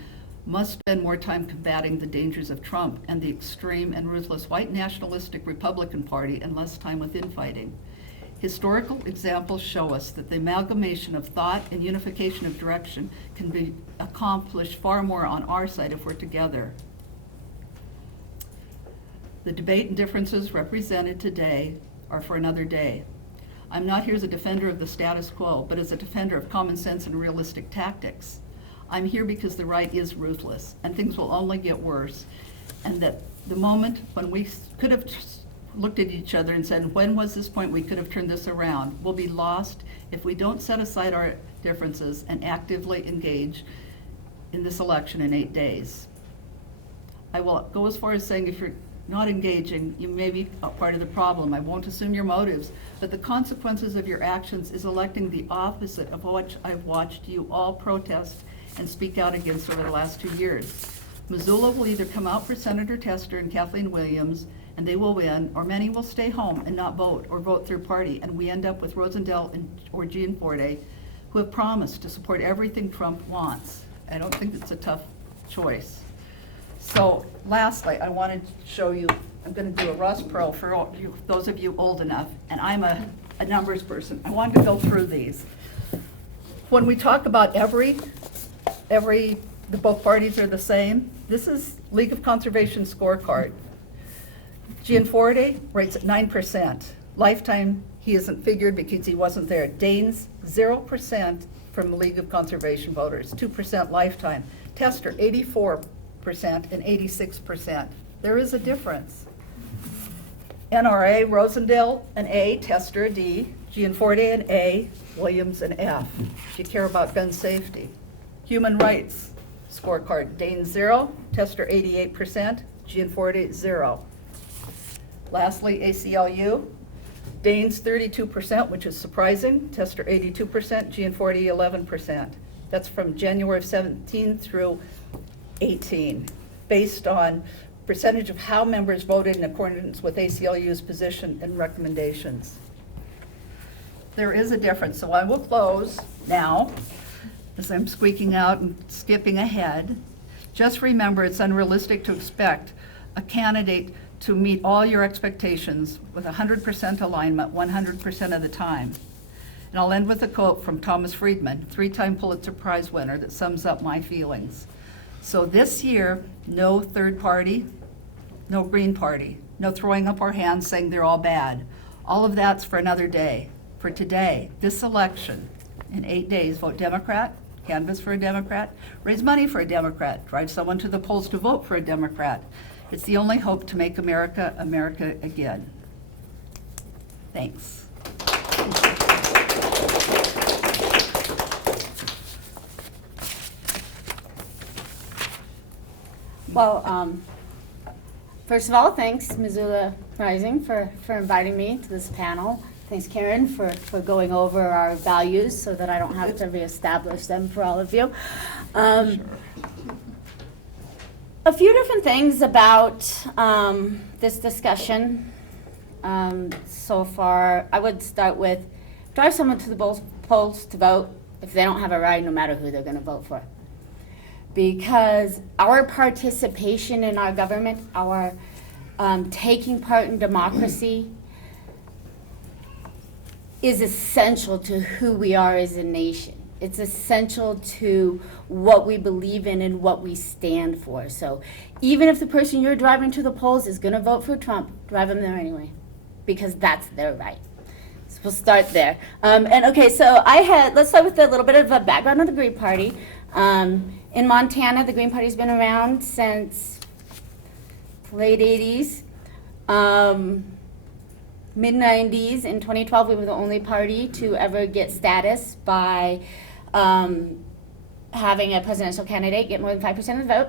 must spend more time combating the dangers of Trump and the extreme and ruthless white nationalistic Republican Party and less time with infighting. Historical examples show us that the amalgamation of thought and unification of direction can be accomplished far more on our side if we're together. The debate and differences represented today are for another day. I'm not here as a defender of the status quo, but as a defender of common sense and realistic tactics. I'm here because the right is ruthless, and things will only get worse, and that the moment when we could have looked at each other and said, when was this point we could have turned this around, will be lost if we don't set aside our differences and actively engage in this election in 8 days. I will go as far as saying if you're not engaging, you may be a part of the problem. I won't assume your motives, but the consequences of your actions is electing the opposite of what I've watched you all protest and speak out against over the last 2 years. Missoula will either come out for Senator Tester and Kathleen Williams, and they will win, or many will stay home and not vote, or vote third party, and we end up with Rosendale or Gianforte, who have promised to support everything Trump wants. I don't think it's a tough choice. So lastly, I wanted to show you, I'm going to do a Ross Perot for those of you old enough, and I'm a numbers person. I wanted to go through these. When we talk about the both parties are the same, this is League of Conservation scorecard. Gianforte rates at 9%. Lifetime, he isn't figured because he wasn't there. Daines, 0% from League of Conservation voters, 2% lifetime. Tester, 84% and 86%. There is a difference. NRA, Rosendale, an A, Tester, a D, Gianforte, an A, Williams, an F. If you care about gun safety. Human rights scorecard, Daines, 0, Tester, 88%, Gianforte, 0. Lastly, ACLU, Daines 32%, which is surprising, Tester 82%, Gianforte 11%. That's from January of 17 through 18, based on percentage of how members voted in accordance with ACLU's position and recommendations. There is a difference, so I will close now, as I'm squeaking out and skipping ahead. Just remember, it's unrealistic to expect a candidate to meet all your expectations with 100% alignment 100% of the time. And I'll end with a quote from Thomas Friedman, 3-time Pulitzer Prize winner, that sums up my feelings. So this year, no third party, no Green Party, no throwing up our hands saying they're all bad. All of that's for another day. For today, this election, in 8 days, vote Democrat, canvass for a Democrat, raise money for a Democrat, drive someone to the polls to vote for a Democrat. It's the only hope to make America, America again. Thanks. Well, first of all, thanks Missoula Rising for inviting me to this panel. Thanks Karen for going over our values so that I don't have to reestablish them for all of you. A few different things about this discussion so far. I would start with drive someone to the polls to vote if they don't have a right, no matter who they're going to vote for. Because our participation in our government, our taking part in democracy is essential to who we are as a nation. It's essential to what we believe in and what we stand for. So even if the person you're driving to the polls is going to vote for Trump, drive them there anyway, because that's their right. So we'll start there. And okay, so let's start with a little bit of a background on the Green Party. In Montana, the Green Party's been around since the late 80s. Mid-90s, in 2012, we were the only party to ever get status by having a presidential candidate get more than 5% of the vote.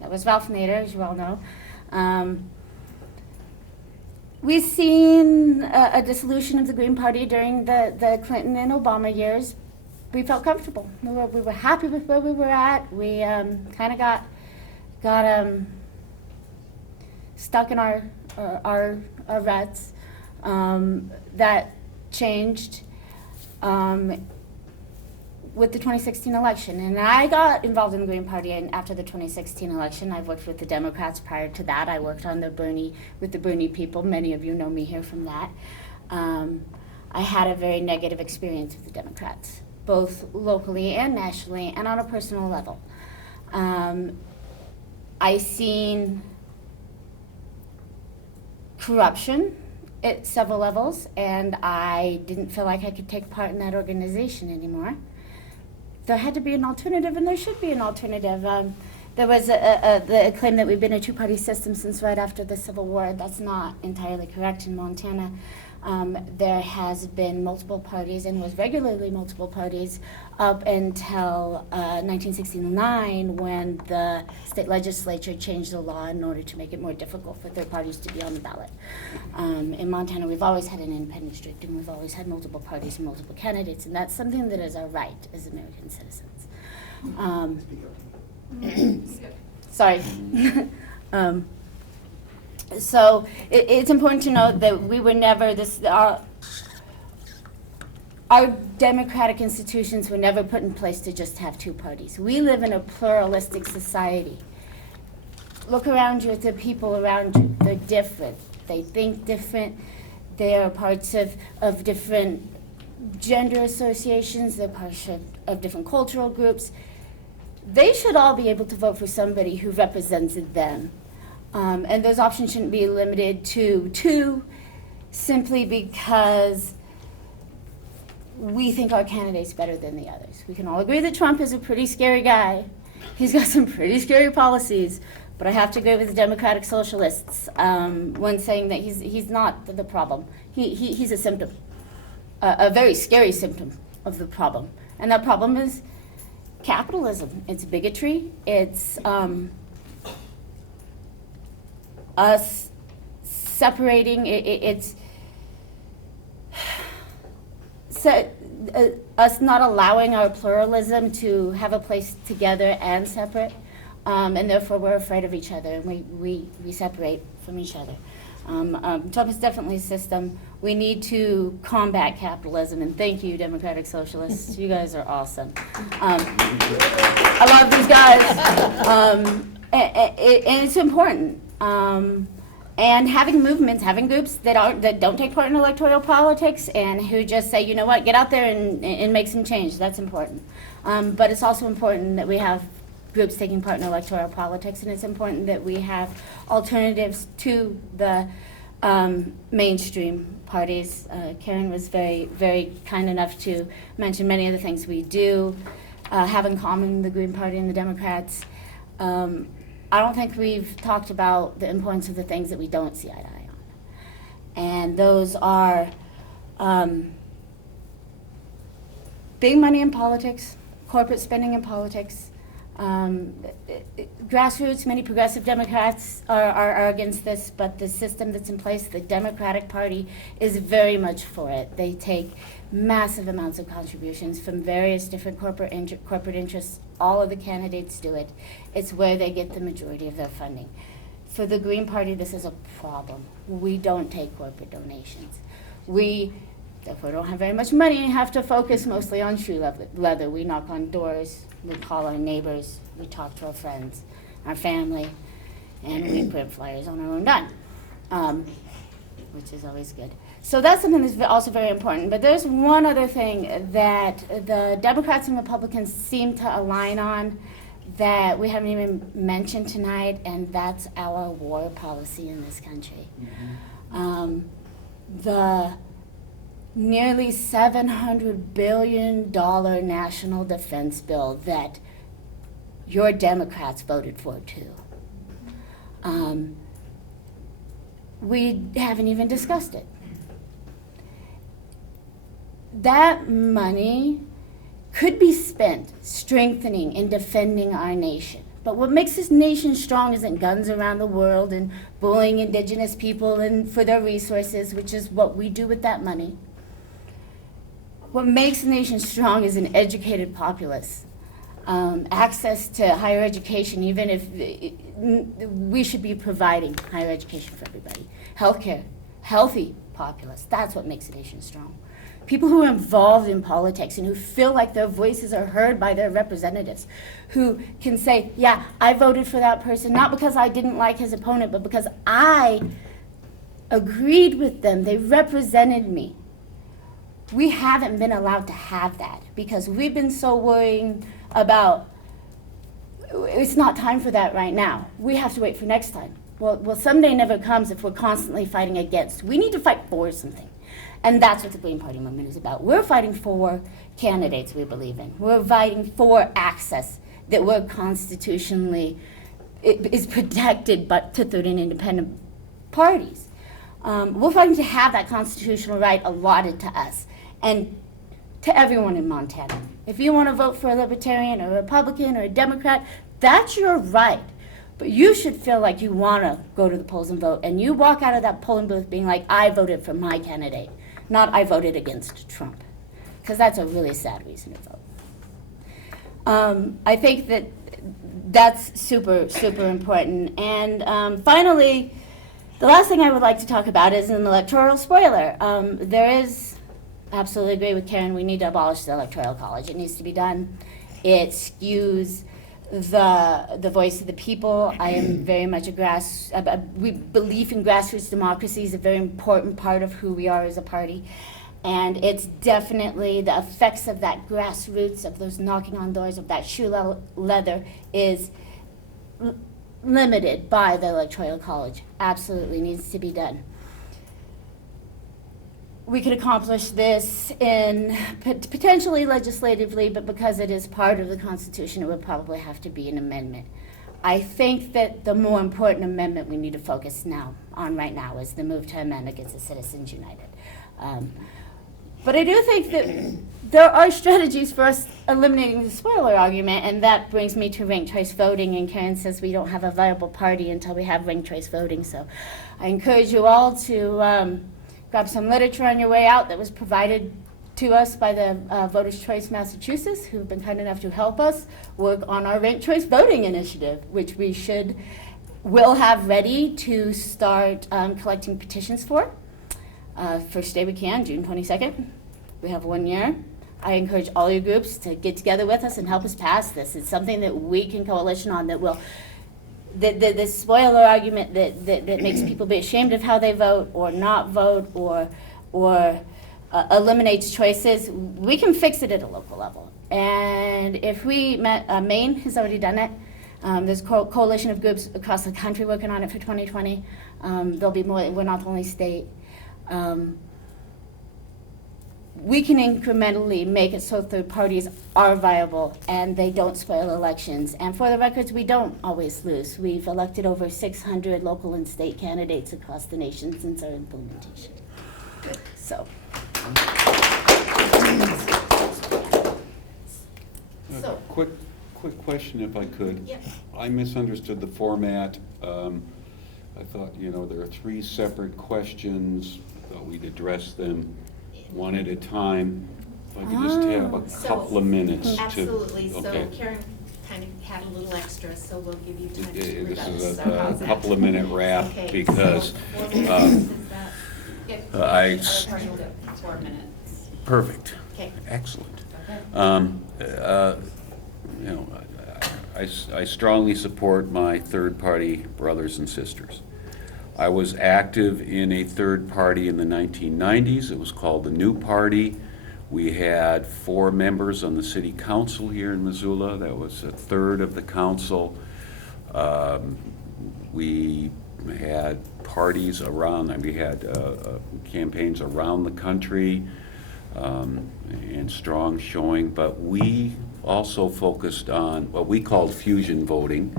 That was Ralph Nader, as you all know. We've seen a dissolution of the Green Party during the Clinton and Obama years. We felt comfortable. We were happy with where we were at. We kind of got stuck in our ruts. That changed with the 2016 election. And I got involved in the Green Party after the 2016 election. I've worked with the Democrats prior to that. I worked on with the Bernie people. Many of you know me here from that. I had a very negative experience with the Democrats, both locally and nationally, and on a personal level. I seen corruption at several levels, and I didn't feel like I could take part in that organization anymore. There had to be an alternative, and there should be an alternative. There was the claim that we've been a two-party system since right after the Civil War. That's not entirely correct in Montana. There has been multiple parties, and was regularly multiple parties, up until 1969, when the state legislature changed the law in order to make it more difficult for third parties to be on the ballot. In Montana, we've always had an independent district, and we've always had multiple parties and multiple candidates, and that's something that is our right as American citizens. Sorry. So it's important to note that we were never our democratic institutions were never put in place to just have two parties. We live in a pluralistic society. Look around you at the people around you. They're different. They think different. They are parts of different gender associations. They're parts of different cultural groups. They should all be able to vote for somebody who represents them. And those options shouldn't be limited to two, simply because we think our candidate's better than the others. We can all agree that Trump is a pretty scary guy. He's got some pretty scary policies, but I have to agree with the Democratic Socialists when saying that he's not the problem. He's a symptom, a very scary symptom of the problem. And that problem is capitalism. It's bigotry. It's us separating, us not allowing our pluralism to have a place together and separate. and therefore we're afraid of each other, and we separate from each other. Trump is definitely a system. We need to combat capitalism, and thank you, Democratic Socialists. You guys are awesome. I love these guys, and it's important. And having movements, having groups that don't take part in electoral politics and who just say, you know what, get out there and make some change. That's important. But it's also important that we have groups taking part in electoral politics, and it's important that we have alternatives to the mainstream parties. Karen was very, very kind enough to mention many of the things we do have in common, the Green Party and the Democrats. I don't think we've talked about the importance of the things that we don't see eye to eye on. And those are big money in politics, corporate spending in politics, grassroots. Many progressive Democrats are against this, but the system that's in place, the Democratic Party, is very much for it. They take massive amounts of contributions from various different corporate interests. All of the candidates do it. It's where they get the majority of their funding. For the Green Party, this is a problem. We don't take corporate donations. We, if we don't have very much money, have to focus mostly on shoe leather. We knock on doors, we call our neighbors, we talk to our friends, our family, and we print flyers on our own dime, which is always good. So that's something that's also very important. But there's one other thing that the Democrats and Republicans seem to align on that we haven't even mentioned tonight, and that's our war policy in this country. The nearly $700 billion national defense bill that your Democrats voted for too. We haven't even discussed it. That money could be spent strengthening and defending our nation. But what makes this nation strong isn't guns around the world and bullying indigenous people and for their resources, which is what we do with that money. What makes the nation strong is an educated populace. Access to higher education, even if we should be providing higher education for everybody. Healthcare, healthy populace, that's what makes a nation strong. People who are involved in politics and who feel like their voices are heard by their representatives, who can say, yeah, I voted for that person, not because I didn't like his opponent, but because I agreed with them, they represented me. We haven't been allowed to have that because we've been so worrying about, it's not time for that right now. We have to wait for next time. Well, someday never comes if we're constantly fighting against. We need to fight for something. And that's what the Green Party movement is about. We're fighting for candidates we believe in. We're fighting for access that we're constitutionally, is protected but to third and independent parties. We're fighting to have that constitutional right allotted to us and to everyone in Montana. If you want to vote for a Libertarian or a Republican or a Democrat, that's your right. But you should feel like you want to go to the polls and vote, and you walk out of that polling booth being like, I voted for my candidate, not I voted against Trump, because that's a really sad reason to vote. I think that that's super, super important. And finally, the last thing I would like to talk about is an electoral spoiler. Absolutely agree with Karen, we need to abolish the Electoral College. It needs to be done. It skews the voice of the people. I am very much belief in grassroots democracy is a very important part of who we are as a party. And it's definitely the effects of that grassroots, of those knocking on doors, of that shoe leather is limited by the Electoral College. Absolutely needs to be done. We could accomplish this in potentially legislatively, but because it is part of the Constitution, it would probably have to be an amendment. I think that the more important amendment we need to focus on right now is the move to amend against the Citizens United. But I do think that there are strategies for us eliminating the spoiler argument, and that brings me to ranked choice voting, and Karen says we don't have a viable party until we have ranked choice voting, so I encourage you all to grab some literature on your way out that was provided to us by the Voters' Choice Massachusetts, who've been kind enough to help us work on our ranked choice voting initiative, which will have ready to start collecting petitions for. First day we can, June 22nd. We have 1 year. I encourage all your groups to get together with us and help us pass this. It's something that we can coalition on that will, the spoiler argument that makes people be ashamed of how they vote or not vote or eliminates choices, we can fix it at a local level. And if Maine has already done it. There's a coalition of groups across the country working on it for 2020. There'll be more, we're not the only state. We can incrementally make it so third parties are viable and they don't spoil elections. And for the records, we don't always lose. We've elected over 600 local and state candidates across the nation since our implementation. So. So- Quick question if I could. Yes. I misunderstood the format. I thought, there are 3 separate questions. Thought we'd address them one at a time. If I could just have a So- couple of minutes to. Absolutely, so Okay. Karen kind of had a little extra, so we'll give you time to This rebut. is So a how's that? couple of minute wrap Okay, because so 4 minutes, is that? If I- the other party will get 4 minutes. perfect. Okay. Excellent. Okay. I strongly support my third-party brothers and sisters. I was active in a third party in the 1990s. It was called the New Party. We had 4 members on the city council here in Missoula. That was a third of the council. We had parties around, and we had campaigns around the country and strong showing, but we also focused on what we called fusion voting,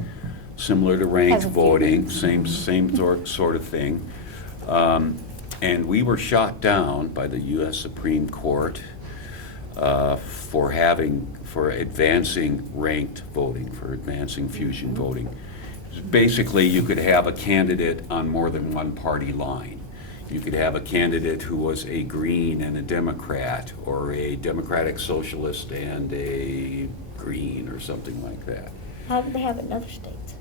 similar to ranked As a voting, same sort of thing. And we were shot down by the U.S. Supreme Court for advancing ranked voting, for advancing fusion voting. Basically, you could have a candidate on more than one party line. You could have a candidate who was a Green and a Democrat, or a Democratic Socialist and a Green, or something like that. How do they have it in other states?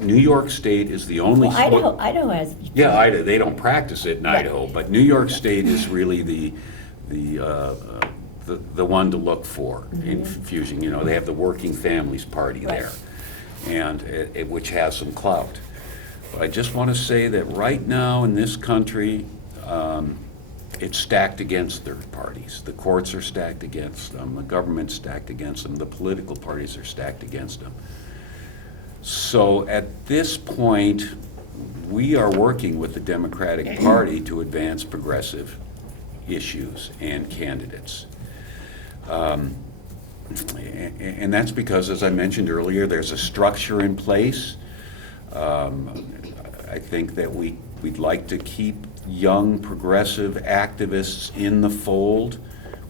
New York State is the only. Well, Idaho has. Yeah, they don't practice it in Idaho, but New York State is really the one to look for in fusion. They have the Working Families Party Right. there, and which has some clout. But I just want to say that right now in this country, it's stacked against third parties. The courts are stacked against them, the government's stacked against them, the political parties are stacked against them. So at this point, we are working with the Democratic Party to advance progressive issues and candidates. And that's because, as I mentioned earlier, there's a structure in place. I think that we'd like to keep young progressive activists in the fold,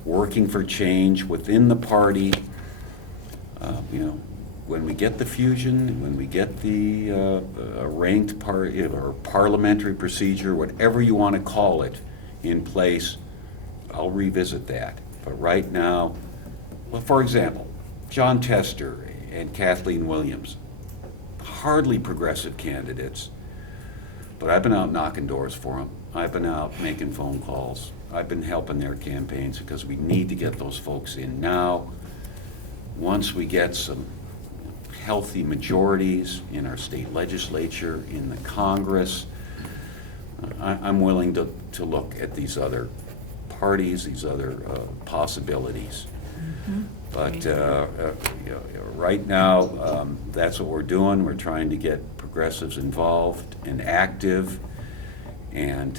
working for change within the party. When we get the fusion, when we get the ranked party or parliamentary procedure, whatever you want to call it, in place, I'll revisit that. But right now, well, for example, John Tester and Kathleen Williams, hardly progressive candidates, but I've been out knocking doors for them. I've been out making phone calls. I've been helping their campaigns because we need to get those folks in now. Once we get some healthy majorities in our state legislature, in the Congress, I'm willing to look at these other parties, these other possibilities. But right now, that's what we're doing. We're trying to get progressives involved and active, and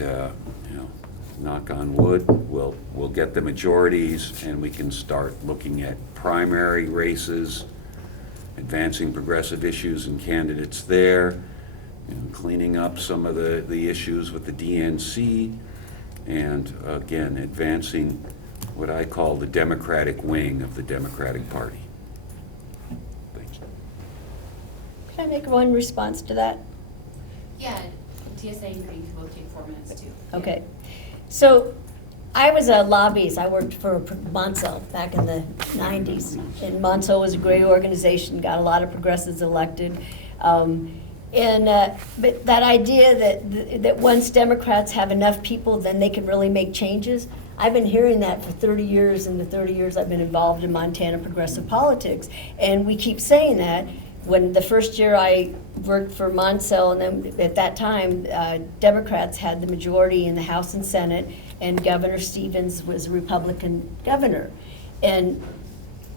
knock on wood, we'll get the majorities, and we can start looking at primary races, advancing progressive issues and candidates there, cleaning up some of the issues with the DNC, and again, advancing what I call the Democratic wing of the Democratic Party. Thanks. Can I make one response to that? Yeah, TSA and Green can both take 4 minutes too. Okay. So I was a lobbyist. I worked for Monso back in the 90s. And Monso was a great organization, got a lot of progressives elected. But that idea that once Democrats have enough people, then they can really make changes, I've been hearing that for 30 years, in the 30 years I've been involved in Montana progressive politics. And we keep saying that. When the first year I worked for Monso, and then at that time, Democrats had the majority in the House and Senate, and Governor Stevens was a Republican governor. And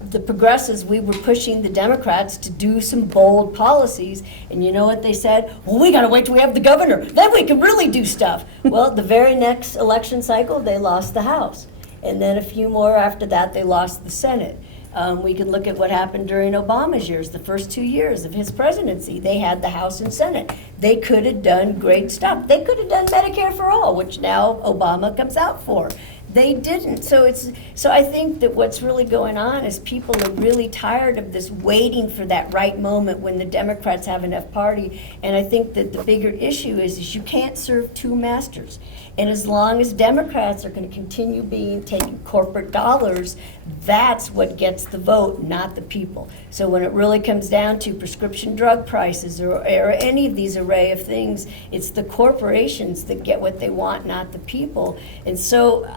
the progressives, we were pushing the Democrats to do some bold policies, and you know what they said? Well, we gotta wait till we have the governor, then we can really do stuff. Well, the very next election cycle, they lost the House. And then a few more after that, they lost the Senate. We can look at what happened during Obama's years, the first 2 years of his presidency. They had the House and Senate. They could have done great stuff. They could have done Medicare for all, which now Obama comes out for. They didn't. So I think that what's really going on is people are really tired of this waiting for that right moment when the Democrats have enough party. And I think that the bigger issue is you can't serve two masters. And as long as Democrats are going to continue taking corporate dollars, that's what gets the vote, not the people. So when it really comes down to prescription drug prices or any of these array of things, it's the corporations that get what they want, not the people. And so,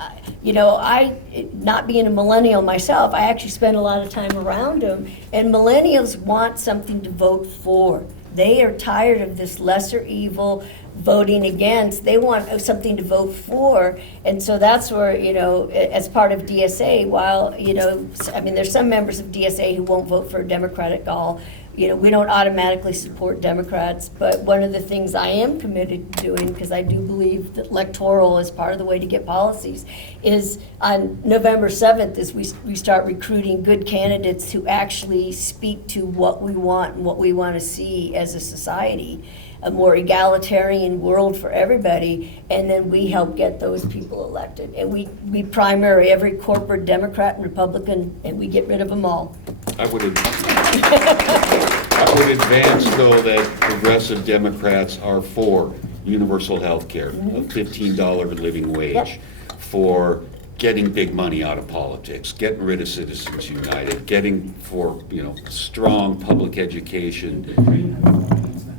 not being a millennial myself, I actually spend a lot of time around them, and millennials want something to vote for. They are tired of this lesser evil voting against. They want something to vote for. And so that's where, as part of DSA, while, there's some members of DSA who won't vote for a Democratic all. We don't automatically support Democrats, but one of the things I am committed to doing, because I do believe that electoral is part of the way to get policies, is on November 7th is we start recruiting good candidates who actually speak to what we want and what we want to see as a society, a more egalitarian world for everybody, and then we help get those people elected. And we primary every corporate Democrat and Republican, and we get rid of them all. I would advance, though, that progressive Democrats are for universal health care, a $15 living wage, Yep. for getting big money out of politics, getting rid of Citizens United, getting for, strong public education.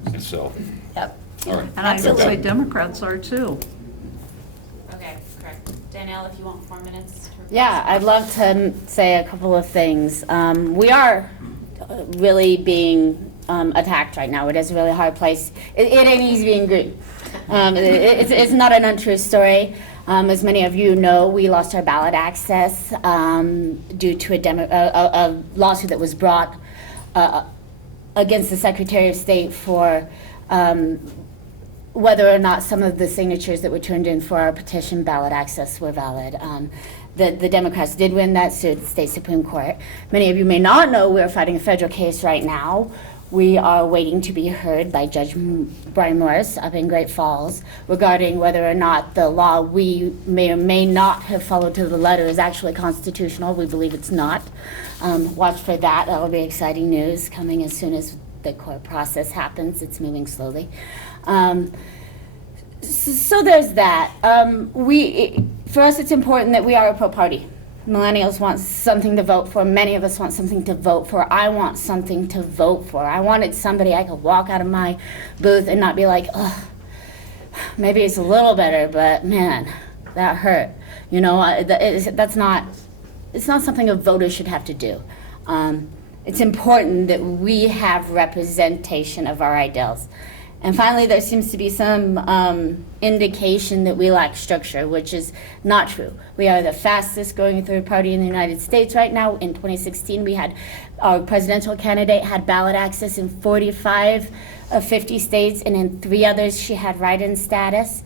And so, Yep. all right. And I would say Absolutely. Democrats are too. Okay, correct. Danielle, if you want 4 minutes to. Yeah, I'd love to say a couple of things. We are really being attacked right now. It is a really hard place. It ain't easy being green. It's not an untrue story. As many of you know, we lost our ballot access due to a lawsuit that was brought against the Secretary of State for whether or not some of the signatures that were turned in for our petition ballot access were valid. The Democrats did win that suit at the state Supreme Court. Many of you may not know we're fighting a federal case right now. We are waiting to be heard by Judge Brian Morris up in Great Falls regarding whether or not the law we may or may not have followed to the letter is actually constitutional. We believe it's not. Watch for that. That will be exciting news coming as soon as the court process happens. It's moving slowly. So there's that. For us, it's important that we are a pro-party. Millennials want something to vote for. Many of us want something to vote for. I want something to vote for. I wanted somebody I could walk out of my booth and not be like, oh, maybe it's a little better, but man, that hurt. It's not something a voter should have to do. It's important that we have representation of our ideals. And finally, there seems to be some indication that we lack structure, which is not true. We are the fastest growing third party in the United States right now. In 2016, we had our presidential candidate had ballot access in 45 of 50 states, and in 3 others, she had write-in status.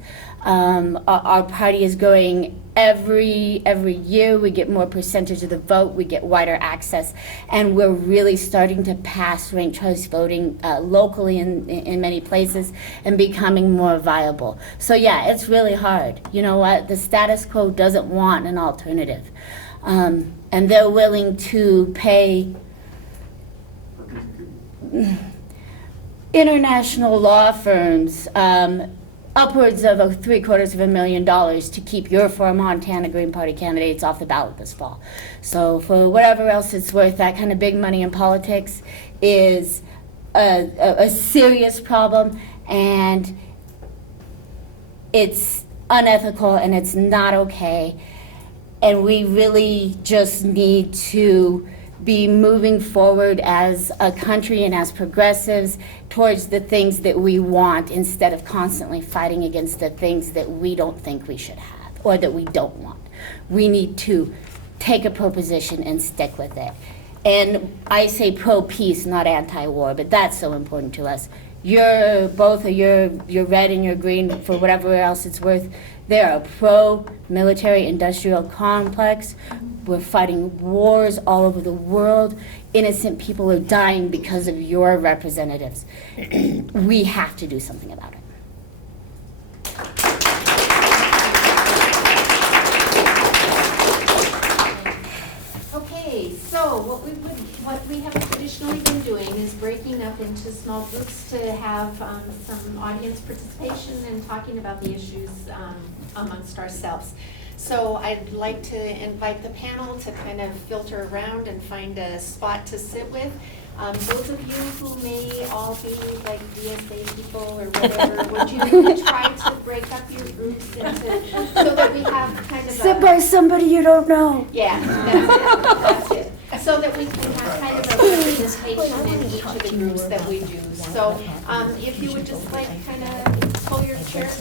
Our party is growing every year. We get more percentage of the vote, we get wider access, and we're really starting to pass ranked choice voting locally in many places and becoming more viable. So yeah, it's really hard. You know what? The status quo doesn't want an alternative. And they're willing to pay international law firms upwards of $750,000 to keep your four Montana Green Party candidates off the ballot this fall. So for whatever else it's worth, that kind of big money in politics is a serious problem, and it's unethical and it's not okay. And we really just need to be moving forward as a country and as progressives towards the things that we want, instead of constantly fighting against the things that we don't think we should have or that we don't want. We need to take a proposition and stick with it. And I say pro-peace, not anti-war, but that's so important to us. You're red and you're green, for whatever else it's worth. They're a pro-military industrial complex. We're fighting wars all over the world. Innocent people are dying because of your representatives. We have to do something about it. Okay, so what we have traditionally been doing is breaking up into small groups to have some audience participation and talking about the issues amongst ourselves. So I'd like to invite the panel to kind of filter around and find a spot to sit with. Those of you who may all be like DSA people or whatever, would you try to break up your groups into, so that we have kind of Sit by somebody you don't know. yeah, that's it. So that we can have kind of a representation in each of the groups that we do. So if you would just like kind of pull your chairs